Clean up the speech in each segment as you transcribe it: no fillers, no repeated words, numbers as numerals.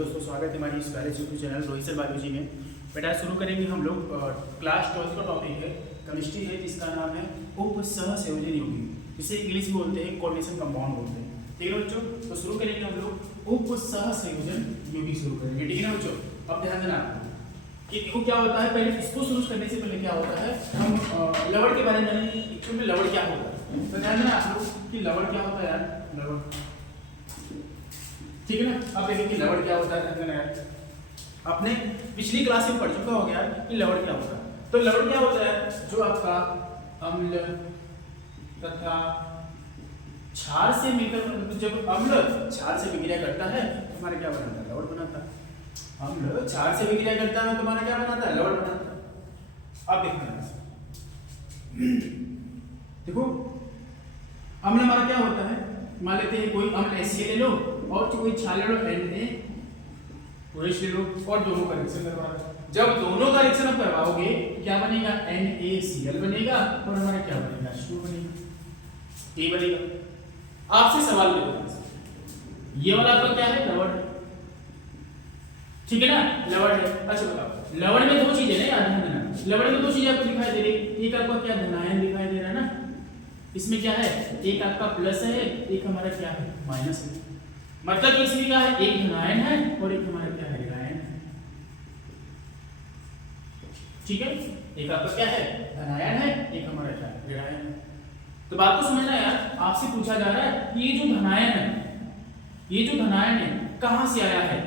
दोस्तों, स्वागत है हमारी इस प्यारे YouTube channel Rohit sir biology में। बेटा शुरू करेंगे हम लोग क्लास 12 का टॉपिक है केमिस्ट्री है, जिसका नाम है उपसहसंयोजन यौगिक, जिसे इंग्लिश में बोलते हैं कोऑर्डिनेशन कंपाउंड बोलते हैं। ठीक है बच्चों, तो शुरू करेंगे हम लोग उपसहसंयोजन यौगिक शुरू करेंगे। ठीक है ना बच्चों, अब ध्यान देना कि देखो क्या होता है। पहले इसको शुरू करने से पहले क्या होता है, हम लवड़ के बारे में जानेंगे। एक्चुअली लवड़ क्या होता है, तो ध्यान देना आप लोग कि लवड़ क्या होता है यार, लवड़। ठीक है ना, अब देखिए कि लवड़ क्या होता है। ध्यान देना यार, आपने पिछली क्लास में पढ़ चुका हो गया कि लवड़ क्या होता है। तो लवड़ क्या होता है, जो आपका अम्ल तथा क्षार से मिलकर, जब अम्ल क्षार से विक्रिया करता है तो हमारा क्या बनाता है, लवड़ बनाता है। अम्ल क्षार से विक्रिया करता है तो हमारा क्या बनाता है, लवड़ बनाता है। अब देखना देखो, अम्ल हमारा क्या होता है, मान लेते हैं कोई अम्ल HCl ले लो और कोई क्षार ले लो NaOH ले लो और दोनों का रिएक्शन करवा दो। जब दोनों का रिएक्शन आप करवाओगे क्या बनेगा, NaCl बनेगा और हमारा क्या बनेगा, H2 बनेगा, A बनेगा। आपसे सवाल पूछो, ये वाला आपका क्या है, लवड़ है। ठीक है ना, लवड़ है। अच्छा बताओ, लवड़ में दो चीजें हैं, ध्यान देना। लवड़ में दो चीजें आपको दिखाई दे रही, एक आपका क्या धनायन दिखाई दे रहा है ना, इसमें क्या है, एक आपका प्लस है, एक हमारा क्या है, माइनस है। मतलब इसमें क्या है, एक धनायन है और एक हमारा क्या है, ऋणायन है। ठीक है, एक आपका क्या है, धनायन है, एक हमारा क्या है, ऋणायन है। तो बात को समझना यार, आपसे पूछा जा रहा है कि ये जो धनायन है, ये जो धनायन है कहां से आया है,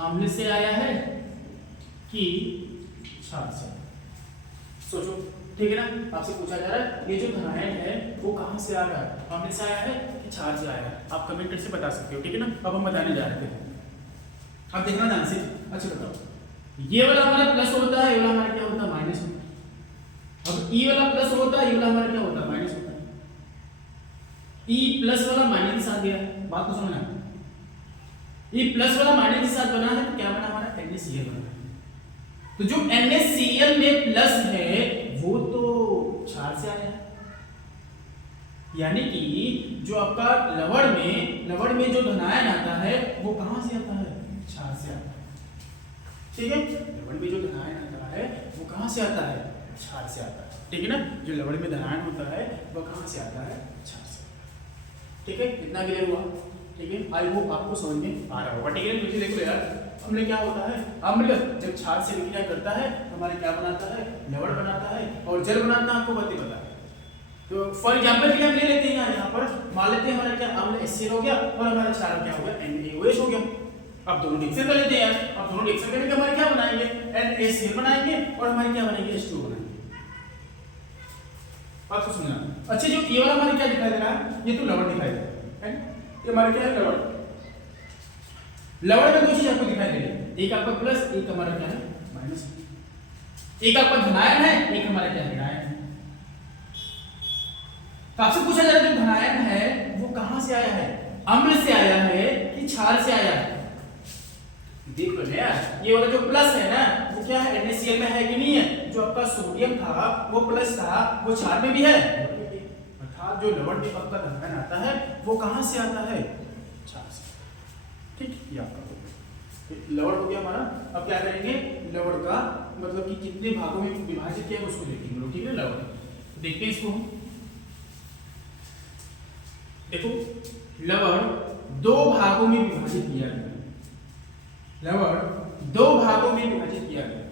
अम्ल से आया है कि क्षार से। सोचो, ठीक है ना, आपसे पूछा जा रहा है ये जो धनायन है वो कहां से आ रहा है, अम्ल से आया है कि क्षार से आया है। आप कमेंट करके बता सकते हो। ठीक है ना, अब हम बताने जा रहे थे, अब देखना ध्यान से। अच्छा बताओ, ये वाला हमारा प्लस होता है, ये वाला हमारा क्या होता है, माइनस होता है। अब ई वाला प्लस होता है, ये वाला हमारा क्या होता है, माइनस होता है। ई प्लस वाला माइनस के साथ गया, बात को समझना। ई प्लस वाला माइनस के साथ बना है तो क्या बना, हमारा NaCl बना है। तो जो NaCl में प्लस है वो तो क्षार से आया है, यानी कि जो आपका लवड़ में जो धनायन आता है वो कहां से आता है, क्षार से आता है। ठीक है, लवड़ में जो धनायन आता है वो कहां से आता है, क्षार से आता है। ठीक है ना, जो लवड़ में धनायन होता है वो कहां से आता है, क्षार से। ठीक है, इतना क्लियर हुआ। ठीक है, आई होप आपको समझ में आ रहा होगा। ठीक है, मुझे देखो यार, अम्ल क्या होता है, अम्ल जब क्षार से विक्रिया करता है तो हमारे क्या बनाता है, लवड़ बनाता है और जल बनाता है, आपको पता है। तो फॉर एग्जांपल के लिए हम ले लेते हैं यहाँ पर, मान लेते हैं हमारा क्या अम्ल HCl हो गया और हमारा क्षार क्या हो गया, NaOH हो गया। अब दोनों रिएक्शन कर लेते हैं यार। अब दोनों रिएक्शन करने के हमारे क्या बनाएंगे, NaCl बनाएंगे और हमारे क्या बनेंगे, H2 बनाएंगे। बात को समझना। अच्छा, जो ये वाला हमारे क्या दिखाई दे रहा है, ये तो लवड़ दिखाई दे रहा है, ये हमारे क्या है, लवड़। लवड़ में दो चीज आपको दिखाई दे रही है, एक आपका प्लस, एक हमारा क्या है, माइनस। एक आपका धनायन है, एक हमारा क्या है, ऋणायन है। तो आपसे पूछा जा रहा है जो धनायन है वो कहां से आया है, अम्ल से आया है कि क्षार से आया है। देख लो यार, ये वाला जो प्लस है ना वो क्या है, NaCl में है कि नहीं है। जो आपका सोडियम था वो प्लस था, वो क्षार में भी है। अर्थात जो लवड़ में आपका धनायन आता है वो कहां से आता है, क्षार से। ठीक, ये आपका हो गया, लवड़ हो गया हमारा। अब क्या करेंगे, लवड़ का मतलब कि कितने भागों में विभाजित किया उसको देखेंगे। ठीक है, लवड़ देखते हैं इसको। देखो, लवड़ दो भागों में विभाजित किया गया, लवड़ दो भागों में विभाजित किया गया।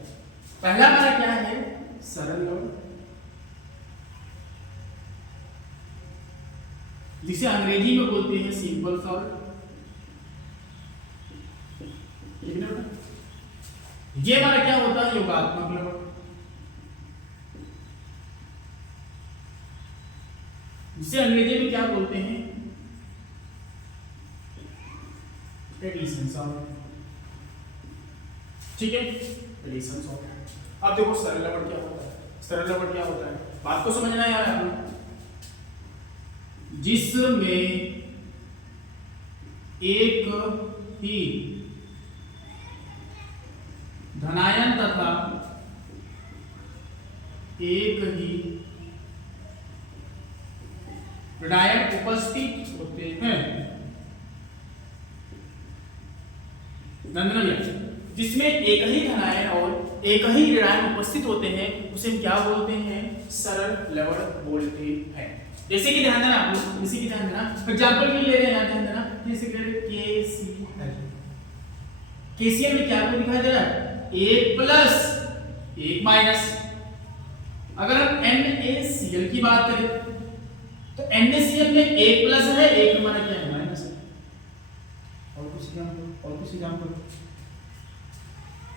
पहला हमारा क्या है, सरल लवड़, जिसे अंग्रेजी में बोलते हैं सिंपल सॉल्ट। ये हमारा क्या होता है, योगात्मक लवड़। जिसे अंग्रेजी में क्या बोलते हैं, एडिशन सॉल्ट। ठीक है, एडिशन सॉल्ट। अब देखो सरल लवड़ क्या होता है, सरल लवड़ क्या होता है, बात को समझना है यार। जिसमें एक ही धनायन तथा एक ही ऋणायन उपस्थित होते हैं ध्यान देना, जिसमें एक ही धनायन और एक ही ऋणायन उपस्थित होते हैं उसे हम क्या बोलते हैं, सरल लवण बोलते हैं। जैसे कि ध्यान देना, इसी की ध्यान देना, एग्जांपल के लिए ले रहे हैं यहाँ, ध्यान देना, जैसे KCl, KCl में क्या आपको दिखाई दे रहा है, 1 प्लस 1 माइनस। अगर हम NaCl की बात करें तो NaCl में 1 प्लस है, 1 हमारा क्या है, माइनस है। और कुछ एग्जांपल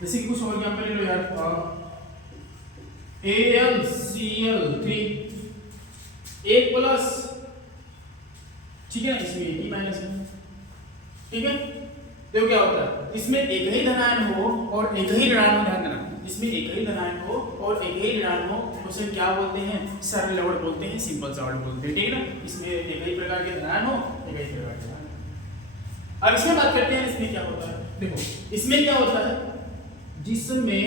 जैसे कि कुछ और एग्जांपल ले लो यार, AlCl3 1 प्लस, ठीक है, इसमें 1 ही माइनस है, ठीक है। देखो क्या होता है, इसमें एक ही धनायन हो और एक ही ऋणायन हो, ध्यान देना, इसमें एक ही धनायन हो और एक ही ऋणायन हो उसे क्या बोलते हैं, सरल लवण बोलते हैं, सिंपल सा वर्ड बोलते हैं, ठीक है ना। इसमें एक ही प्रकार के धनायन हो, एक ही प्रकार के धनायन। अब इसमें बात करते हैं, इसमें क्या होता है, देखो इसमें क्या होता है, जिसमें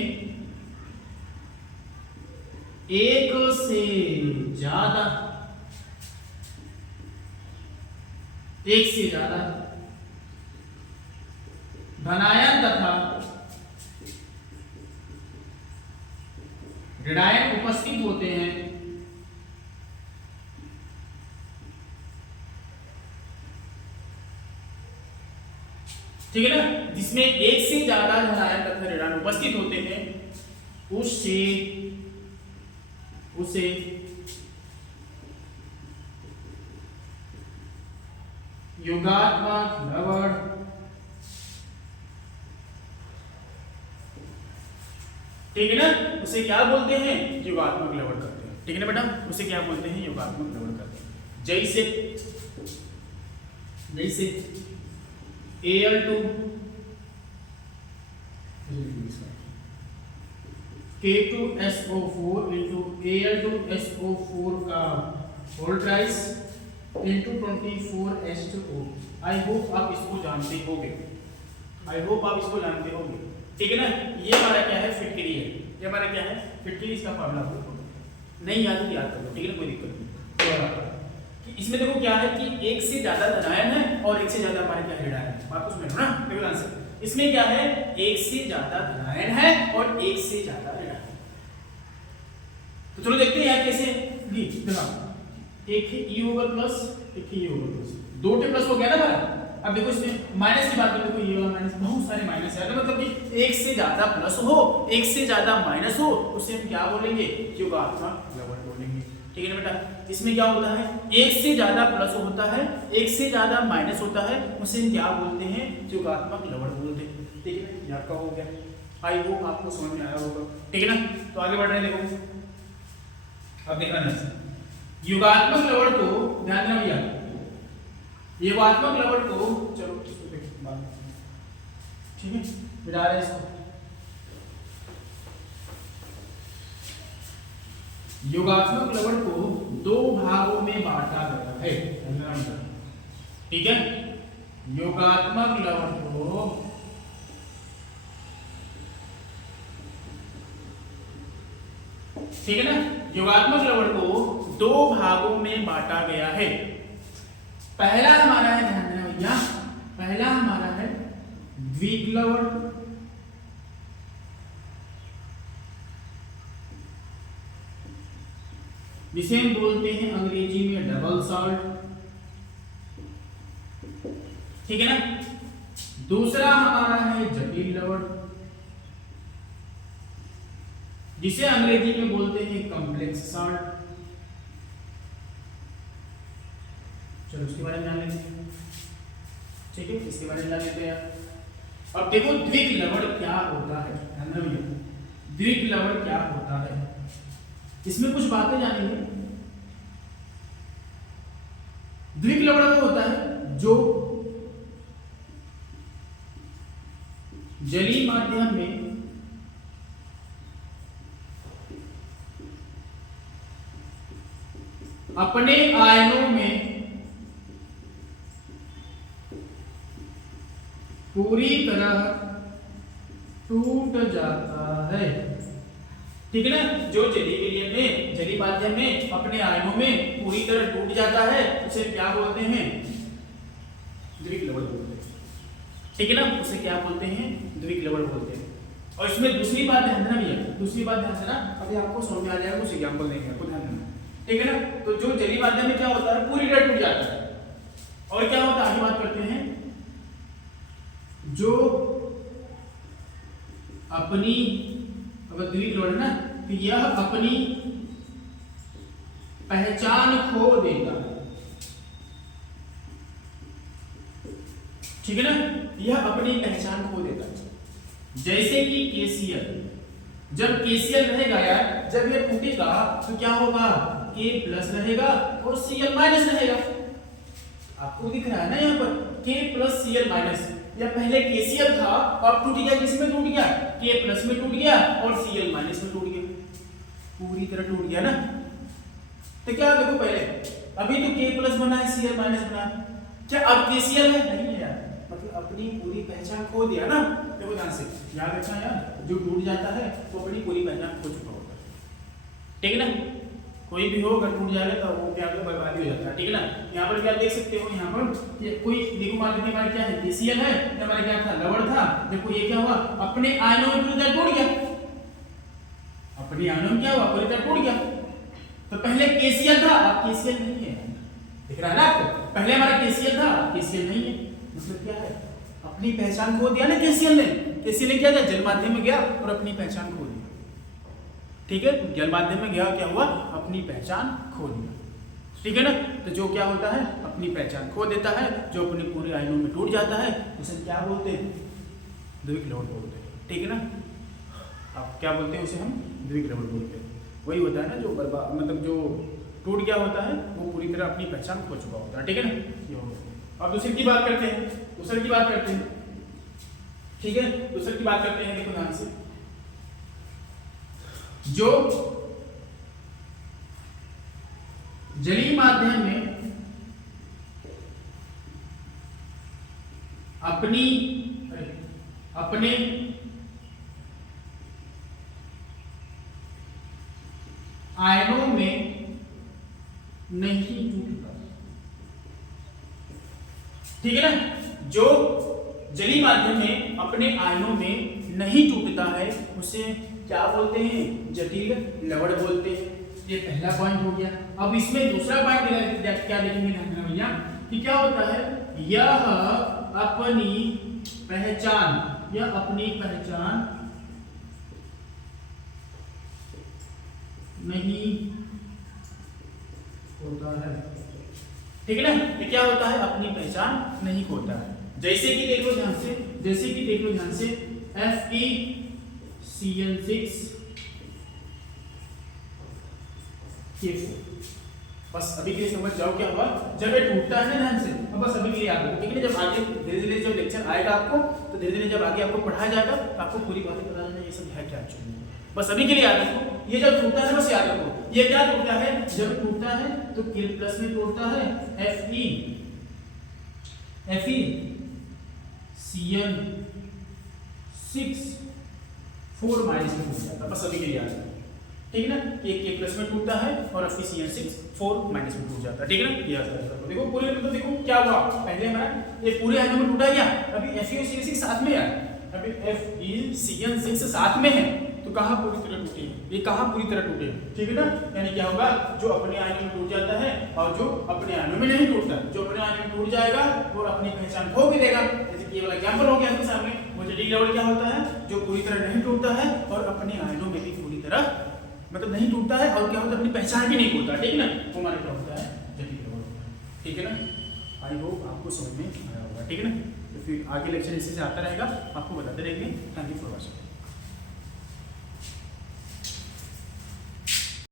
एक से ज्यादा धनायन तथा ऋणायन उपस्थित होते हैं, ठीक है ना, जिसमें एक से ज्यादा धनायन तथा ऋणायन उपस्थित होते हैं उसे योगात्मक लवण, ठीक है ना, उसे क्या बोलते हैं, योगात्मक लवण करते हैं, ठीक है ना बेटा, उसे क्या बोलते हैं, योगात्मक लवण करते हैं। जैसे Al2 K2SO4 into Al2SO4 का whole thrice into 24H2O। I hope आप इसको जानते होंगे, ठीक है ना। ये हमारा क्या है, फिटकरी है, ये हमारा क्या है, फिटकरी, इसका फार्मूला नहीं याद तो याद कर लो, ठीक है ना, कोई दिक्कत नहीं। कि इसमें देखो क्या है कि एक से ज्यादा धनायन है और एक से ज्यादा हमारे क्या ऋणायन है, बात को समझो ना, देखो आंसर इसमें क्या है, एक से ज्यादा धनायन है और एक से ज्यादा ऋणायन। तो चलो देखते हैं यार कैसे, देखो एक ही E होगा प्लस, एक ही E होगा प्लस, दो टे प्लस हो गया ना भाई। अब देखो इसमें माइनस की बात करें, देखो ये वाला माइनस, बहुत सारे माइनस है, मतलब कि एक से ज्यादा प्लस हो, एक से ज्यादा माइनस हो, उसे हम क्या बोलेंगे, योगात्मक लवण बोलेंगे, ठीक है ना बेटा। इसमें क्या होता है, एक से ज्यादा प्लस होता है, एक से ज्यादा माइनस होता है, उसे हम क्या बोलते हैं, योगात्मक लवण बोलते हैं, ठीक है ना। आपका हो गया, आई होप आपको समझ में आया होगा, ठीक है ना। तो आगे बढ़ रहे हैं, देखो अब देखना ना, योगात्मक लवण को ध्यान देना भैया, योगात्मक लवण को, चलो इसको देखो बाद में, ठीक है, मिटा रहे हैं इसको। योगात्मक लवण को दो भागों में बांटा गया है, ठीक है। योगात्मक लवण को ठीक है ना, योगात्मक लवण को दो भागों में बांटा गया है। पहला हमारा है, ध्यान देना भैया, पहला हमारा है द्विक लवण, जिसे हम बोलते हैं अंग्रेजी में डबल सॉल्ट, ठीक है ना। दूसरा हमारा है जटिल लवण, जिसे अंग्रेजी में बोलते हैं कॉम्प्लेक्स सॉल्ट। चलो उसके बारे में जान लेते हैं, ठीक है, इसके बारे में जान लेते हैं। अब देखो द्विक लवण क्या होता है, ध्यान रखिए, द्विक लवण क्या होता है, इसमें कुछ बातें जानेंगे। द्विक लवण वो होता है जो जलीय माध्यम में अपने आयनों में पूरी तरह टूट जाता है, ठीक है ना। जो जलीय विलयन में, जलीय माध्यम में अपने आयनों में पूरी तरह टूट जाता है, उसे क्या बोलते हैं, द्विक लवण बोलते हैं, ठीक है ना, उसे क्या बोलते हैं, द्विक लवण बोलते हैं। और इसमें दूसरी बात ध्यान देना भैया, दूसरी बात ध्यान देना, अभी आपको समझ में आ जाएगा, कुछ एग्जांपल देंगे आपको, ध्यान देना, ठीक है ना। तो जो जलीय माध्यम में क्या होता है, पूरी तरह टूट जाता है। और क्या होता है, आगे बात करते हैं, जो अपनी अगर द्विक लवण ना, तो यह अपनी पहचान खो देता है, ठीक है ना, यह अपनी पहचान खो देता है। जैसे कि KCl, जब KCl रहेगा यार, जब ये टूटेगा तो क्या होगा, K प्लस रहेगा और Cl माइनस रहेगा। आपको दिख रहा है ना यहाँ पर K प्लस Cl माइनस, या पहले KCl था अब टूट गया, किस में टूट गया, K प्लस में टूट गया और Cl माइनस में टूट गया, पूरी तरह टूट गया ना। तो क्या देखो, पहले अभी तो K प्लस बना है, Cl माइनस बना, क्या अब KCl है, नहीं है यार, मतलब अपनी पूरी पहचान खो दिया ना। देखो ध्यान से याद रखना यार, जो टूट जाता है वो अपनी पूरी पहचान खो चुका होता है, ठीक है ना। कोई भी हो अगर टूट जाएगा तो वो क्या होगा, बर्बादी हो जाता है, ठीक है ना। यहाँ पर क्या देख सकते हो, यहाँ पर ये कोई देखो, मान लीजिए हमारा क्या है, KCl है, हमारा क्या था, लवण था। देखो ये क्या हुआ, अपने आयनों में पूरी तरह टूट गया, अपने आयनों में क्या हुआ, पूरी तरह टूट गया। तो पहले KCl था, अब KCl नहीं है, दिख रहा है ना आपको, पहले हमारा KCl था, KCl नहीं है, मतलब क्या है, अपनी पहचान खो दिया ना KCl ने। KCl ने क्या किया, जल माध्यम में गया और अपनी पहचान खो दी, ठीक है, जल माध्यम में गया, क्या हुआ, अपनी पहचान खो दिया, ठीक है ना। तो जो क्या होता है, अपनी पहचान खो देता है, जो अपने पूरे आयनों में टूट जाता है, उसे क्या बोलते हैं, द्विक लवण बोलते हैं, ठीक है ना। अब क्या बोलते हैं, उसे हम द्विक लवण बोलते हैं। वही होता है ना जो बर्बाद, मतलब जो टूट गया होता है वो पूरी तरह अपनी पहचान खो चुका होता है, ठीक है ना, ये हो गया। अब दूसरे की बात करते हैं, दूसरे की बात करते हैं, ठीक है, दूसरे की बात करते हैं। देखो ध्यान से, जो जलीय माध्यम में अपने आयनों में नहीं टूटता, ठीक है ना। जो जलीय माध्यम में अपने आयनों में नहीं टूटता है उसे क्या बोलते हैं, जटिल लवण बोलते हैं। ये पहला पॉइंट हो गया। अब इसमें दूसरा पॉइंट क्या देखेंगे ध्यान देना भैया, कि क्या होता है, यह अपनी पहचान, यह अपनी पहचान नहीं होता है, ठीक है ना। ये क्या होता है, अपनी पहचान नहीं होता है। जैसे कि देख लो ध्यान से, जैसे कि देख लो ध्यान से, FeCl6 बस अभी के लिए समझ जाओ क्या हुआ, जब ये टूटता है ना ध्यान से, अब बस अभी के लिए याद रखो, ठीक है। जब आगे धीरे धीरे जब लेक्चर आएगा आपको, तो धीरे धीरे जब आगे आपको पढ़ाया जाएगा तो आपको पूरी बातें पता चलेंगी, ये सब है क्या एक्चुअली। बस अभी के लिए याद रखो, ये जब टूटता है बस याद रखो, ये क्या टूटता है, जब टूटता है तो K प्लस में टूटता है, FeCl6 4 माइनस में टूट जाता है, बस अभी के लिए याद रखो, ठीक है ना। ये K प्लस में टूटता है और FeCl6 4 माइनस में टूट जाता है, ठीक है ना। ये याद रखो। देखो पूरे तो देखो क्या हुआ, पहले हमारा ये पूरे आयनों में टूटा गया, अभी FeCl6 साथ में है, अभी FeCl6 साथ में है, तो कहाँ पूरी तरह टूटे, ये कहाँ पूरी तरह टूटे, ठीक है ना। यानी क्या होगा, जो अपने आयनों में टूट जाता है और जो अपने आयनों में नहीं टूटता, जो अपने आयनों में टूट जाएगा वो अपनी पहचान खो भी देगा। जैसे कि ये वाला एग्जांपल हो गया आपके सामने, वो जटिल लवण क्या होता है, जो पूरी तरह नहीं टूटता है और अपने आयनों में भी पूरी तरह मतलब नहीं टूटता है, और क्या होता है, अपनी पहचान भी नहीं खोता, ठीक है ना। वो हमारा क्या होता है, जटिल लवण होता है, ठीक है ना। आई होप आपको समझ में आया होगा, ठीक है ना। तो फिर आगे लेक्चर इसी से आता रहेगा, आपको बताते रहेंगे। Thank you for watching.